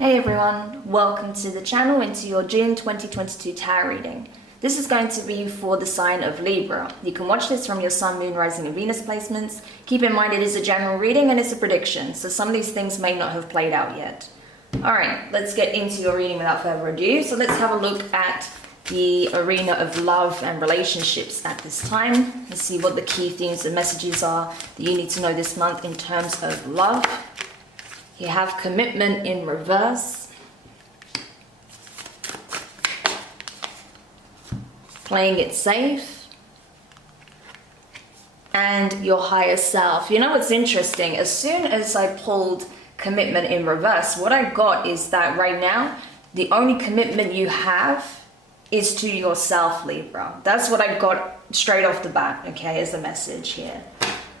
Hey everyone, welcome to the channel and to your June 2022 tarot reading. This is going to be for the sign of Libra. You can watch this from your Sun, Moon, Rising and Venus placements. Keep in mind it is a general reading and it's a prediction, so some of these things may not have played out yet. Alright, let's get into your reading without further ado. So let's have a look at the arena of love and relationships at this time. Let's see what the key themes and messages are that you need to know this month in terms of love. You have commitment in reverse, playing it safe, and your higher self. You know what's interesting? As soon as I pulled commitment in reverse, what I got is that right now, the only commitment you have is to yourself, Libra. That's what I got straight off the bat, okay, as a message here.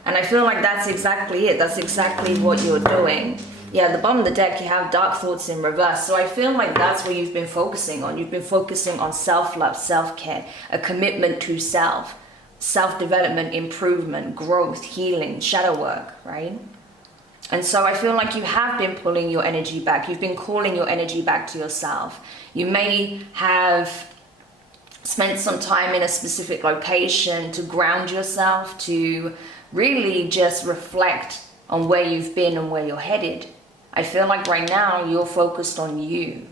And I feel like that's exactly it. That's exactly what you're doing. Yeah, at the bottom of the deck, you have dark thoughts in reverse. So I feel like that's what you've been focusing on. You've been focusing on self-love, self-care, a commitment to self, self-development, improvement, growth, healing, shadow work, right? And so I feel like you have been pulling your energy back. You've been calling your energy back to yourself. You may have spent some time in a specific location to ground yourself, to really just reflect on where you've been and where you're headed. I feel like right now you're focused on you,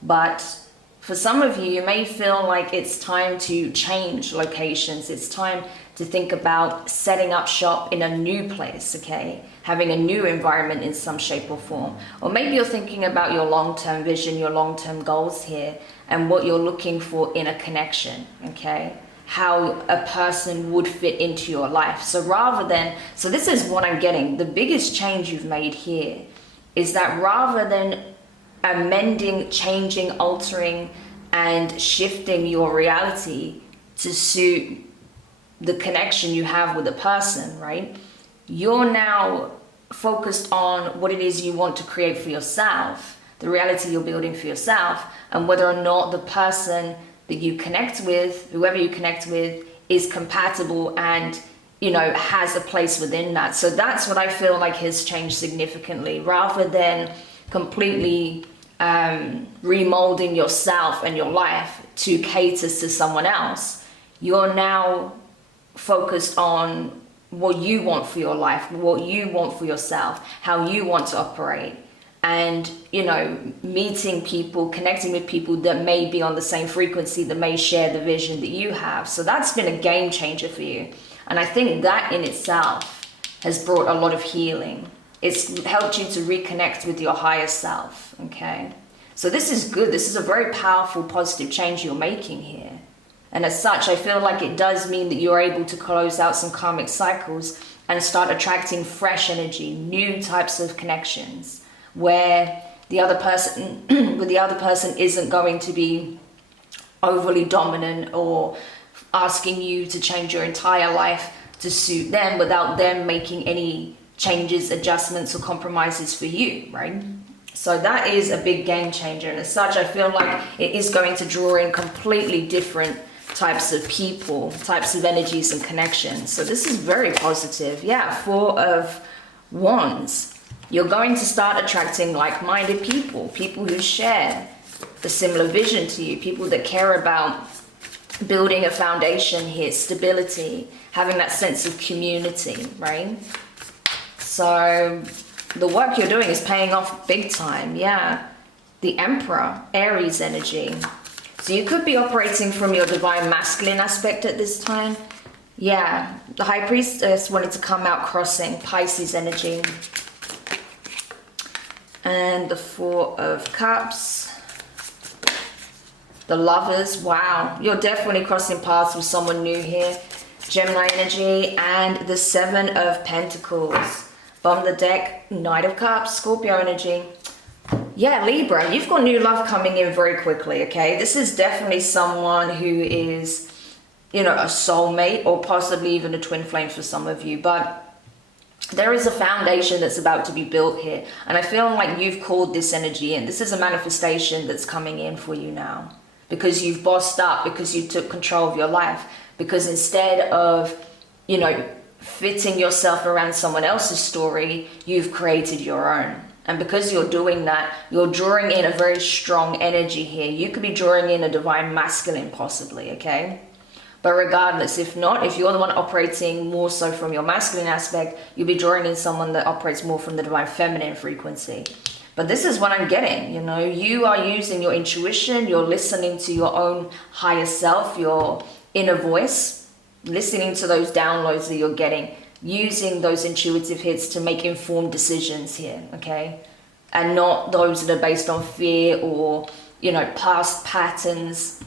but for some of you, you may feel like it's time to change locations. It's time to think about setting up shop in a new place, okay? Having a new environment in some shape or form. Or maybe you're thinking about your long-term vision, your long-term goals here, and what you're looking for in a connection, okay? How a person would fit into your life. So this is what I'm getting. The biggest change you've made here is that rather than amending, changing, altering, and shifting your reality to suit the connection you have with a person, right? You're now focused on what it is you want to create for yourself, the reality you're building for yourself, and whether or not the person that you connect with, whoever you connect with, is compatible and, you know, has a place within that. So that's what I feel like has changed significantly. Rather than completely remolding yourself and your life to cater to someone else, you're now focused on what you want for your life, what you want for yourself, how you want to operate. And, you know, meeting people, connecting with people that may be on the same frequency, that may share the vision that you have. So that's been a game changer for you. And I think that in itself has brought a lot of healing. It's helped you to reconnect with your higher self, okay? So this is good. This is a very powerful, positive change you're making here. And as such, I feel like it does mean that you're able to close out some karmic cycles and start attracting fresh energy, new types of connections, where the other person isn't going to be overly dominant or asking you to change your entire life to suit them without them making any changes, adjustments or compromises for you, right? So that is a big game changer, and as such I feel like it is going to draw in completely different types of people, types of energies and connections. So this is very positive. Yeah, Four of Wands. You're going to start attracting like-minded people, people who share a similar vision to you, people that care about building a foundation here, stability, having that sense of community, right? So the work you're doing is paying off big time, yeah. The Emperor, Aries energy. So you could be operating from your divine masculine aspect at this time. Yeah, the High Priestess wanted to come out crossing, Pisces energy. And the Four of Cups, the Lovers. Wow, you're definitely crossing paths with someone new here. Gemini energy, and the Seven of Pentacles. Bottom of the deck, Knight of Cups, Scorpio energy. Yeah, Libra, you've got new love coming in very quickly, okay? This is definitely someone who is, you know, a soulmate or possibly even a twin flame for some of you, but there is a foundation that's about to be built here, and I feel like you've called this energy in. This is a manifestation that's coming in for you now because you've bossed up, because you took control of your life, because instead of, you know, fitting yourself around someone else's story, you've created your own. And because you're doing that, you're drawing in a very strong energy here. You could be drawing in a divine masculine possibly, okay? But regardless, if not, if you're the one operating more so from your masculine aspect, you'll be drawing in someone that operates more from the divine feminine frequency. But this is what I'm getting, you know, you are using your intuition, you're listening to your own higher self, your inner voice, listening to those downloads that you're getting, using those intuitive hits to make informed decisions here, okay? And not those that are based on fear or, you know, past patterns,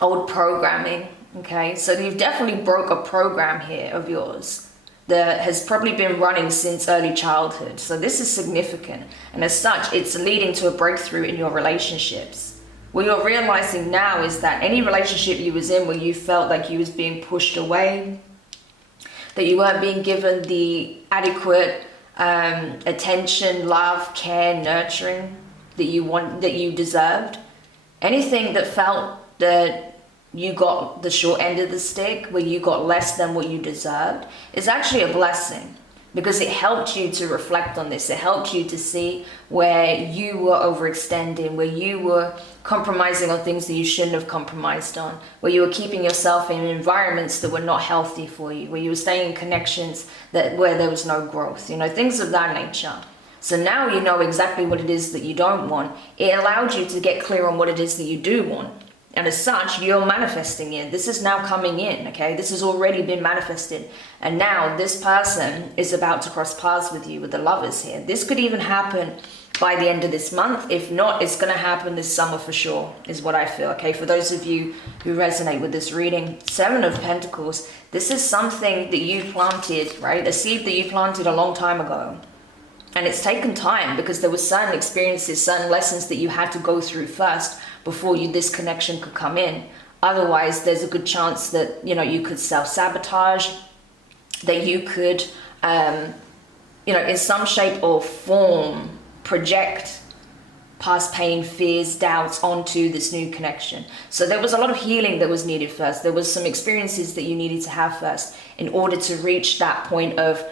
old programming, okay? So you've definitely broke a program here of yours that has probably been running since early childhood. So this is significant. And as such, it's leading to a breakthrough in your relationships. What you're realizing now is that any relationship you was in where you felt like you was being pushed away, that you weren't being given the adequate attention, love, care, nurturing that you deserved, anything that felt that you got the short end of the stick, where you got less than what you deserved, is actually a blessing, because it helped you to reflect on this. It helped you to see where you were overextending, where you were compromising on things that you shouldn't have compromised on, where you were keeping yourself in environments that were not healthy for you, where you were staying in connections where there was no growth, you know, things of that nature. So now you know exactly what it is that you don't want. It allowed you to get clear on what it is that you do want. And as such, you're manifesting it. This is now coming in, okay? This has already been manifested. And now this person is about to cross paths with you, with the Lovers here. This could even happen by the end of this month. If not, it's going to happen this summer for sure, is what I feel, okay? For those of you who resonate with this reading, Seven of Pentacles, this is something that you planted, right? A seed that you planted a long time ago. And it's taken time because there were certain experiences, certain lessons that you had to go through first before this connection could come in. Otherwise, there's a good chance that, you know, you could self-sabotage, that you could, you know, in some shape or form, project past pain, fears, doubts onto this new connection. So there was a lot of healing that was needed first. There was some experiences that you needed to have first in order to reach that point of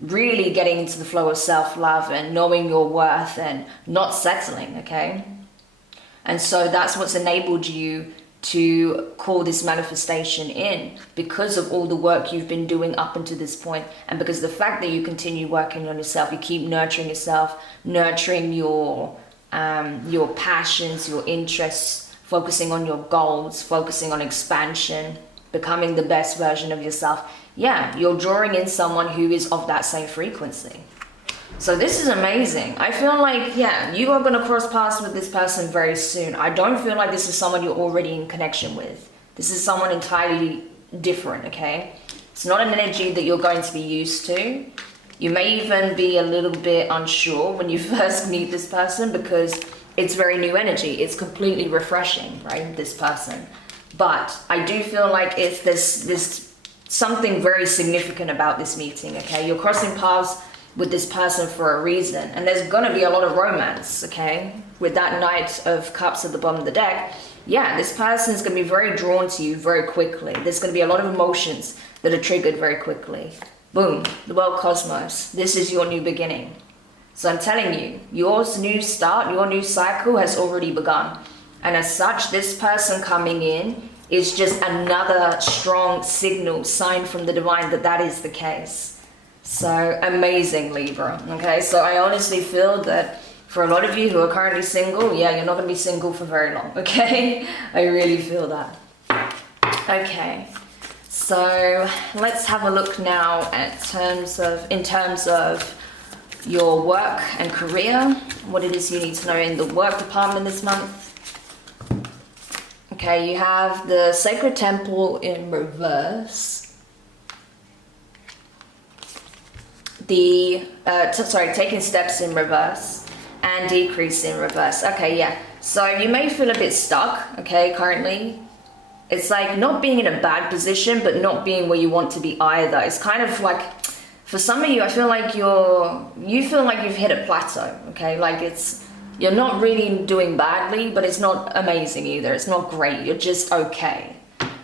really getting into the flow of self-love and knowing your worth and not settling, okay? And so that's what's enabled you to call this manifestation in, because of all the work you've been doing up until this point, and because the fact that you continue working on yourself, you keep nurturing yourself, nurturing your passions, your interests, focusing on your goals, focusing on expansion, becoming the best version of yourself. Yeah, you're drawing in someone who is of that same frequency. So this is amazing. I feel like, yeah, you are going to cross paths with this person very soon. I don't feel like this is someone you're already in connection with. This is someone entirely different, okay? It's not an energy that you're going to be used to. You may even be a little bit unsure when you first meet this person because it's very new energy. It's completely refreshing, right, this person. But I do feel like there's something very significant about this meeting, okay? You're crossing paths with this person for a reason, and there's gonna be a lot of romance, okay? With that Knight of Cups at the bottom of the deck, yeah, this person is gonna be very drawn to you very quickly. There's gonna be a lot of emotions that are triggered very quickly. Boom, the world cosmos. This is your new beginning. So I'm telling you, your new start, your new cycle has already begun. And as such, this person coming in is just another strong signal, sign from the divine that is the case. So amazing, Libra, okay? So I honestly feel that for a lot of you who are currently single, yeah, you're not gonna be single for very long, okay? I really feel that. Okay, so let's have a look now in terms of your work and career, what it is you need to know in the work department this month. Okay, you have the Sacred Temple in reverse. Taking steps in reverse and decrease in reverse. Okay, yeah. So you may feel a bit stuck, okay, currently. It's like not being in a bad position, but not being where you want to be either. It's kind of like, for some of you, I feel like you feel like you've hit a plateau, okay? Like you're not really doing badly, but it's not amazing either. It's not great, you're just okay.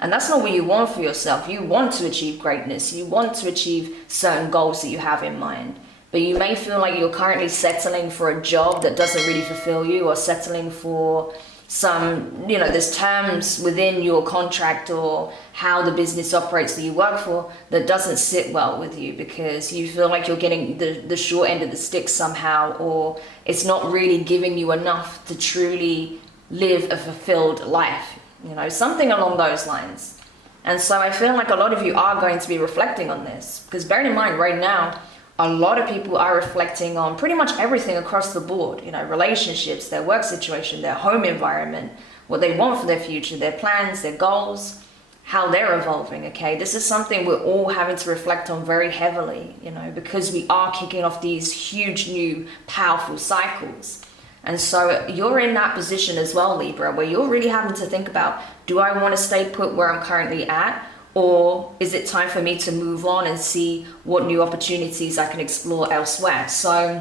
And that's not what you want for yourself. You want to achieve greatness. You want to achieve certain goals that you have in mind. but you may feel like you're currently settling for a job that doesn't really fulfill you, or settling for some, you know, there's terms within your contract or how the business operates that you work for that doesn't sit well with you, because you feel like you're getting the short end of the stick somehow, or it's not really giving you enough to truly live a fulfilled life, you know, something along those lines. And so I feel like a lot of you are going to be reflecting on this, because bearing in mind right now, a lot of people are reflecting on pretty much everything across the board, you know, relationships, their work situation, their home environment, what they want for their future, their plans, their goals, how they're evolving, okay? This is something we're all having to reflect on very heavily, you know, because we are kicking off these huge new powerful cycles. And so you're in that position as well, Libra, where you're really having to think about, do I want to stay put where I'm currently at? Or is it time for me to move on and see what new opportunities I can explore elsewhere? So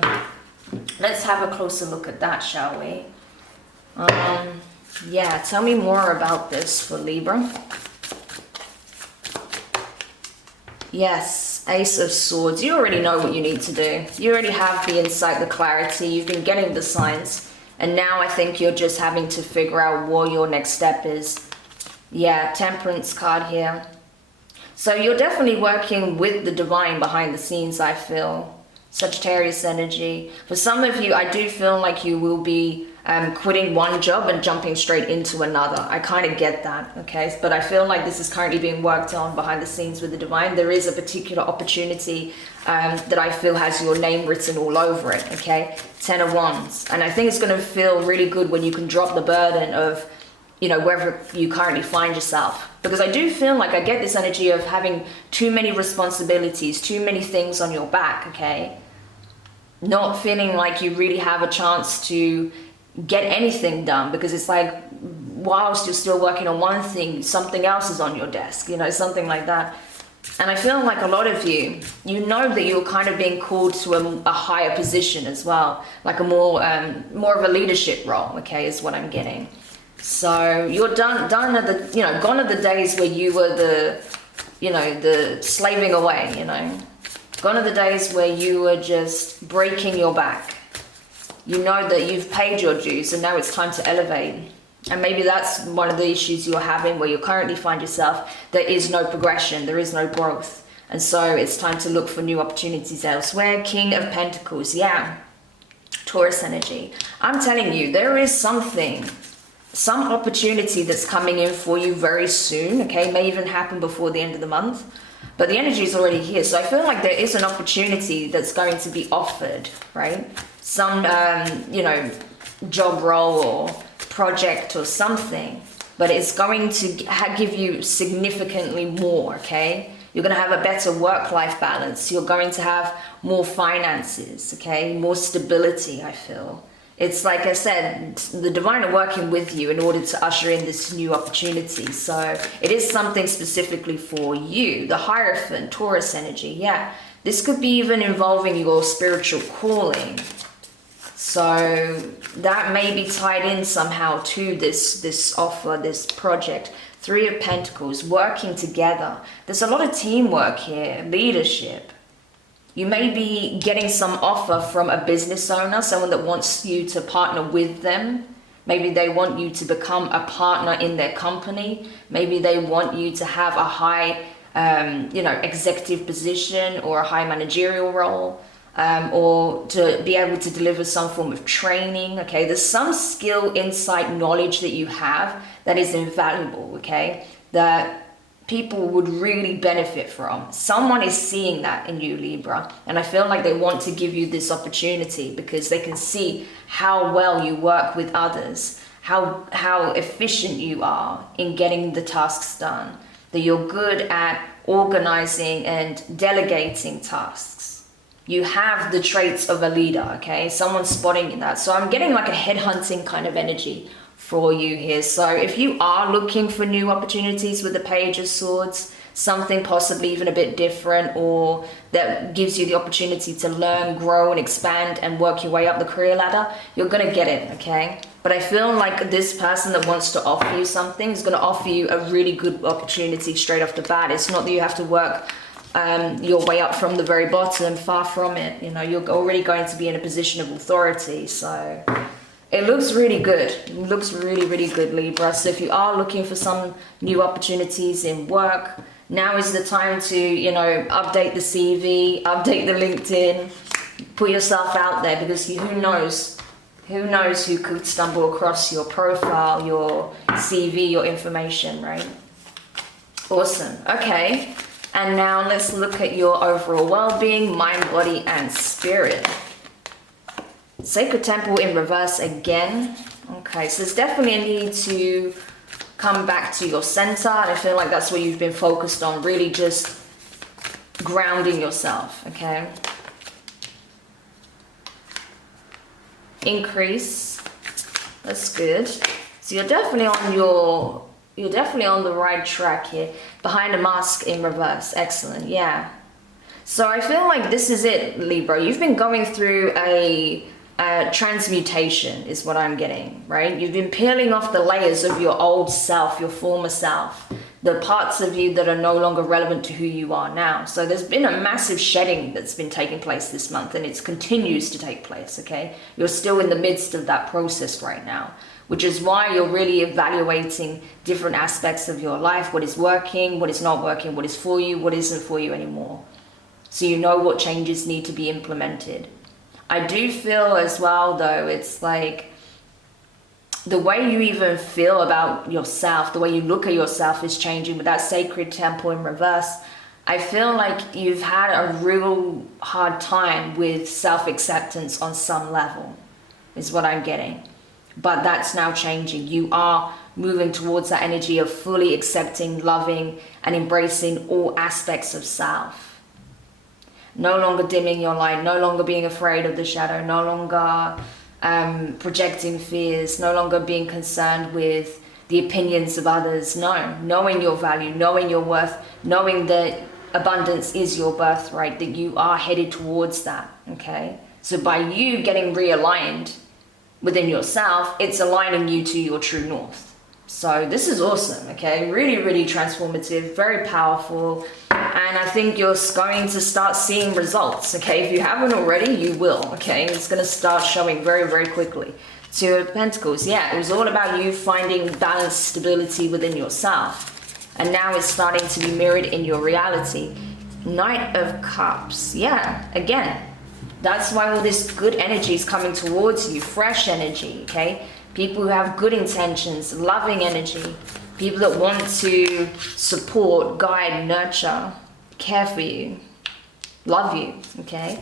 let's have a closer look at that, shall we? Yeah, tell me more about this for Libra. Yes, Ace of Swords. You already know what you need to do. You already have the insight, the clarity. You've been getting the signs. And now I think you're just having to figure out what your next step is. Yeah, Temperance card here. So you're definitely working with the divine behind the scenes, I feel. Sagittarius energy. For some of you, I do feel like you will be quitting one job and jumping straight into another. I kind of get that, okay? But I feel like this is currently being worked on behind the scenes with the divine. There is a particular opportunity that I feel has your name written all over it, okay? 10 of Wands. And I think it's going to feel really good when you can drop the burden of, you know, wherever you currently find yourself. Because I do feel like I get this energy of having too many responsibilities, too many things on your back, okay? Not feeling like you really have a chance to get anything done, because it's like, whilst you're still working on one thing, something else is on your desk, you know, something like that. And I feel like a lot of you, you know that you're kind of being called to a higher position as well, like a more of a leadership role, okay, is what I'm getting. So you're done at the, you know, gone are the days where you were the, you know, the slaving away, you know. Gone are the days where you were just breaking your back. You know that you've paid your dues and now it's time to elevate. And maybe that's one of the issues you're having, where you currently find yourself. There is no progression, there is no growth. And so it's time to look for new opportunities elsewhere. King of Pentacles, yeah. Taurus energy. I'm telling you, there is something, some opportunity that's coming in for you very soon, okay? May even happen before the end of the month. But the energy is already here. So I feel like there is an opportunity that's going to be offered, right? Some, you know, job role or project or something. But it's going to give you significantly more, okay? You're going to have a better work-life balance. You're going to have more finances, okay? More stability, I feel. It's like I said, the divine are working with you in order to usher in this new opportunity. So it is something specifically for you. The Hierophant, Taurus energy, yeah. This could be even involving your spiritual calling. So that may be tied in somehow to this offer, this project. Three of Pentacles, working together. There's a lot of teamwork here, leadership. You may be getting some offer from a business owner, someone that wants you to partner with them. Maybe they want you to become a partner in their company. Maybe they want you to have a high, you know, executive position or a high managerial role, or to be able to deliver some form of training, okay? There's some skill, insight, knowledge that you have that is invaluable, okay? That people would really benefit from. Someone is seeing that in you, Libra, and I feel like they want to give you this opportunity because they can see how well you work with others, how efficient you are in getting the tasks done, that you're good at organizing and delegating tasks. You have the traits of a leader, okay? Someone's spotting that. So I'm getting like a headhunting kind of energy for you here. So if you are looking for new opportunities with the Page of Swords, something possibly even a bit different, or that gives you the opportunity to learn, grow and expand and work your way up the career ladder, you're going to get it, okay? But I feel like this person that wants to offer you something is going to offer you a really good opportunity straight off the bat. It's not that you have to work your way up from the very bottom. Far from it. You know, you're already going to be in a position of authority. So it looks really good. It looks really, really good, Libra. So if you are looking for some new opportunities in work, now is the time to, you know, update the CV, update the LinkedIn, put yourself out there, because who knows who could stumble across your profile, your CV, your information, right? Awesome. Okay. And now let's look at your overall well-being, mind, body, and spirit. Sacred Temple in reverse again. Okay, so there's definitely a need to come back to your center. And I feel like that's what you've been focused on, really just grounding yourself, okay? Increase. That's good. So you're definitely on the right track here. Behind a mask in reverse. Excellent. Yeah. So I feel like this is it, Libra. You've been going through a transmutation is what I'm getting, right? You've been peeling off the layers of your old self, your former self, the parts of you that are no longer relevant to who you are now. So there's been a massive shedding that's been taking place this month, and it continues to take place, okay? You're still in the midst of that process right now, which is why you're really evaluating different aspects of your life, what is working, what is not working, what is for you, what isn't for you anymore. So you know what changes need to be implemented. I do feel as well, though, it's like the way you even feel about yourself, the way you look at yourself is changing with that Sacred Temple in reverse. I feel like you've had a real hard time with self-acceptance on some level, is what I'm getting. But that's now changing. You are moving towards that energy of fully accepting, loving, and embracing all aspects of self. No longer dimming your light, no longer being afraid of the shadow, no longer projecting fears, no longer being concerned with the opinions of others. No, knowing your value, knowing your worth, knowing that abundance is your birthright, that you are headed towards that, okay? So by you getting realigned within yourself, it's aligning you to your true north. So this is awesome, okay? Really, really transformative, very powerful. And I think you're going to start seeing results, okay? If you haven't already, you will, okay? It's going to start showing very, very quickly. Two of Pentacles, yeah, it was all about you finding balance, stability within yourself. And now it's starting to be mirrored in your reality. Knight of Cups, yeah, again, that's why all this good energy is coming towards you, fresh energy, okay? People who have good intentions, loving energy, people that want to support, guide, nurture, care for you, love you, okay?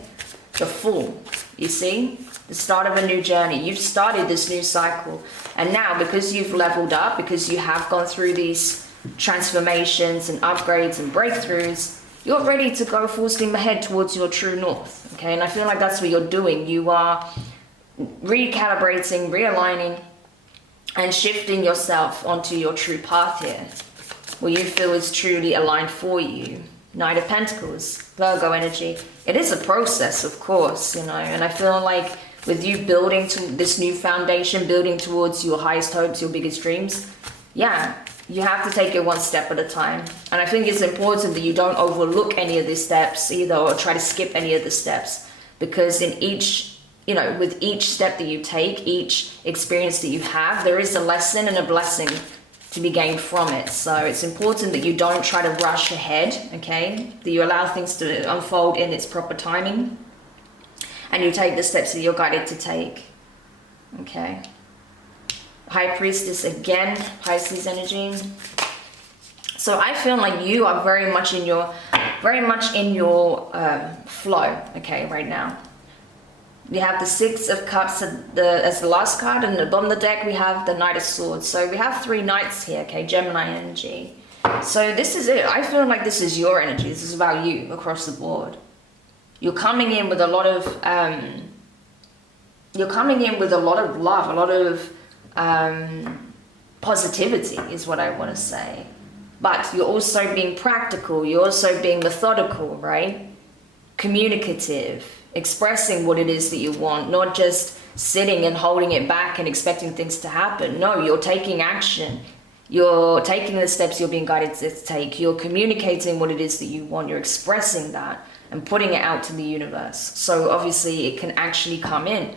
The Fool, you see? The start of a new journey. You've started this new cycle. And now, because you've leveled up, because you have gone through these transformations and upgrades and breakthroughs, you're ready to go full steam ahead towards your true north, okay? And I feel like that's what you're doing. You are recalibrating, realigning, and shifting yourself onto your true path here, where you feel is truly aligned for you. Knight of Pentacles, Virgo energy. It is a process, of course, you know, and I feel like with you building to this new foundation, building towards your highest hopes, your biggest dreams, yeah, you have to take it one step at a time. And I think it's important that you don't overlook any of these steps either, or try to skip any of the steps, because in each, you know, with each step that you take, each experience that you have, there is a lesson and a blessing to be gained from it. So it's important that you don't try to rush ahead, okay? That you allow things to unfold in its proper timing, and you take the steps that you're guided to take, okay? High Priestess again, Pisces energy. So I feel like you are very much in your flow, okay, right now. We have the Six of Cups as the last card, and on the deck we have the Knight of Swords. So we have three knights here, okay, Gemini energy. So this is it. I feel like this is your energy. This is about you across the board. You're coming in with a lot of love, a lot of positivity is what I want to say. But you're also being practical. You're also being methodical, right? Communicative, expressing what it is that you want, not just sitting and holding it back and expecting things to happen. No, you're taking action. You're taking the steps you're being guided to take. You're communicating what it is that you want. You're expressing that and putting it out to the universe. So obviously it can actually come in.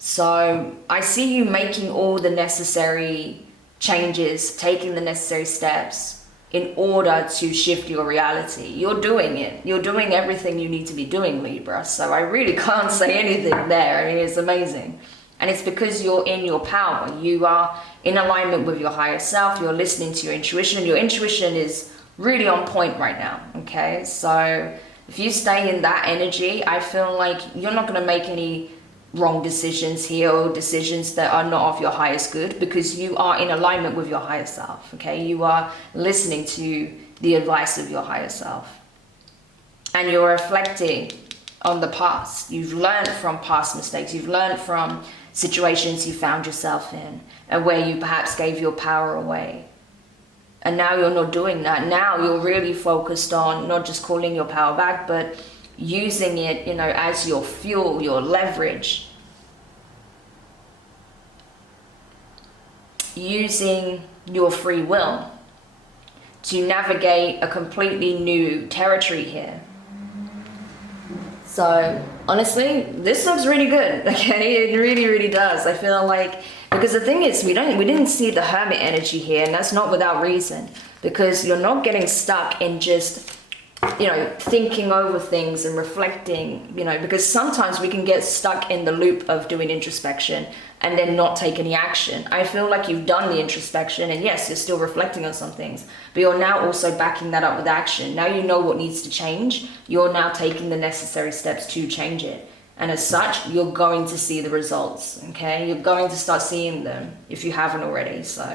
So I see you making all the necessary changes, taking the necessary steps in order to shift your reality. You're doing it. You're doing everything you need to be doing, Libra. So I really can't say anything there. I mean, it's amazing. And it's because you're in your power. You are in alignment with your higher self. You're listening to your intuition. Your intuition is really on point right now, okay? So if you stay in that energy, I feel like you're not going to make any wrong decisions here or decisions that are not of your highest good, because you are in alignment with your higher self, okay? You are listening to the advice of your higher self. And you're reflecting on the past. You've learned from past mistakes. You've learned from situations you found yourself in and where you perhaps gave your power away. And now you're not doing that. Now you're really focused on not just calling your power back, but using it, you know, as your fuel, your leverage. Using your free will to navigate a completely new territory here. So honestly, this looks really good, okay? It really, really does. I feel like, because the thing is, we didn't see the hermit energy here, and that's not without reason, because you're not getting stuck in just, you know, thinking over things and reflecting, you know, because sometimes we can get stuck in the loop of doing introspection and then not take any action. I feel like you've done the introspection, and yes, you're still reflecting on some things, but you're now also backing that up with action. Now you know what needs to change. You're now taking the necessary steps to change it. And as such, you're going to see the results, okay? You're going to start seeing them if you haven't already, so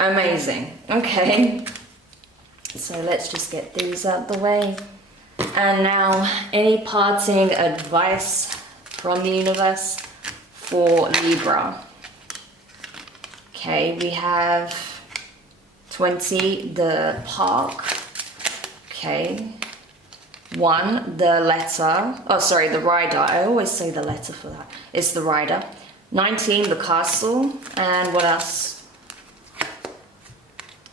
amazing, okay? So let's just get these out the way. And now, any parting advice from the universe for Libra? Okay, we have 20, the park. Okay. 1, the letter. Oh, sorry, the rider. I always say the letter for that. It's the rider. 19, the castle. And what else?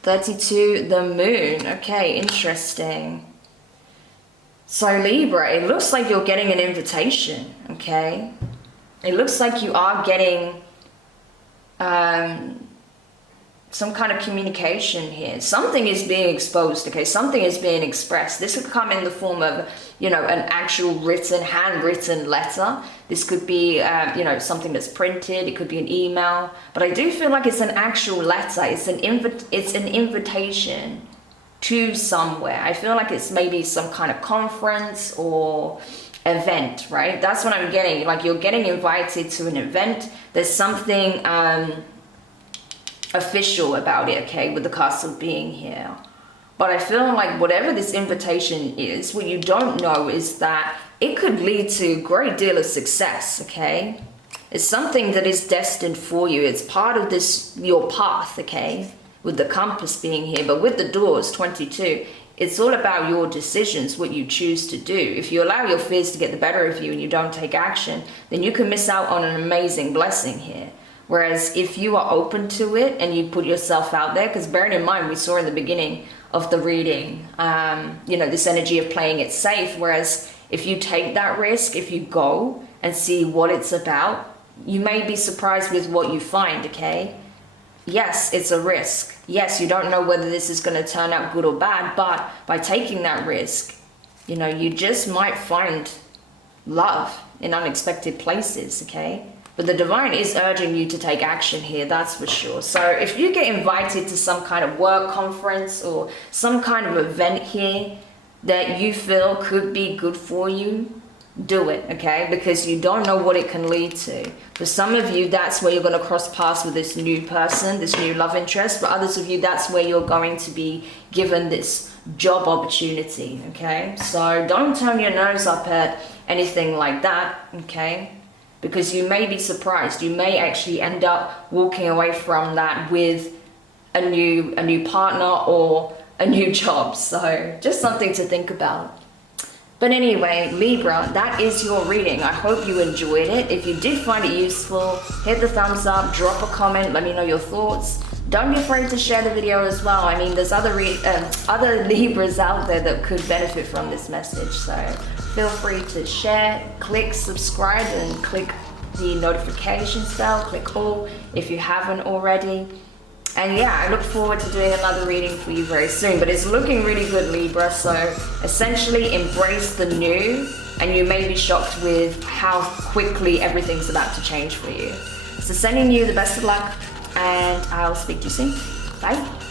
32, the moon. Okay, interesting. So Libra, it looks like you're getting an invitation, okay? It looks like you are getting some kind of communication here. Something is being exposed, okay? Something is being expressed. This could come in the form of, you know, an actual written, handwritten letter. This could be, you know, something that's printed. It could be an email. But I do feel like it's an actual letter. It's an invitation to somewhere. I feel like it's maybe some kind of conference or event, right? That's what I'm getting. Like, you're getting invited to an event. There's something official about it, okay, with the castle being here. But I feel like whatever this invitation is, what you don't know is that it could lead to a great deal of success, okay? It's something that is destined for you. It's part of this, your path, okay? With the compass being here, but with the doors, 22, it's all about your decisions, what you choose to do. If you allow your fears to get the better of you and you don't take action, then you can miss out on an amazing blessing here. Whereas if you are open to it and you put yourself out there, because bearing in mind, we saw in the beginning of the reading, you know, this energy of playing it safe. Whereas if you take that risk, if you go and see what it's about, you may be surprised with what you find, okay? Yes, it's a risk. Yes, you don't know whether this is going to turn out good or bad, but by taking that risk, you know, you just might find love in unexpected places, okay? But the divine is urging you to take action here, that's for sure. So if you get invited to some kind of work conference or some kind of event here that you feel could be good for you, do it, okay? Because you don't know what it can lead to. For some of you, that's where you're going to cross paths with this new person, this new love interest. For others of you, that's where you're going to be given this job opportunity, okay? So don't turn your nose up at anything like that, okay? Because you may be surprised. You may actually end up walking away from that with a new partner or a new job. So just something to think about. But anyway, Libra, that is your reading. I hope you enjoyed it. If you did find it useful, hit the thumbs up, drop a comment, let me know your thoughts. Don't be afraid to share the video as well. I mean, there's other Libras out there that could benefit from this message. So feel free to share, click subscribe, and click the notifications bell. Click all if you haven't already. And yeah, I look forward to doing another reading for you very soon, but it's looking really good, Libra. So essentially embrace the new, and you may be shocked with how quickly everything's about to change for you. So sending you the best of luck, and I'll speak to you soon. Bye.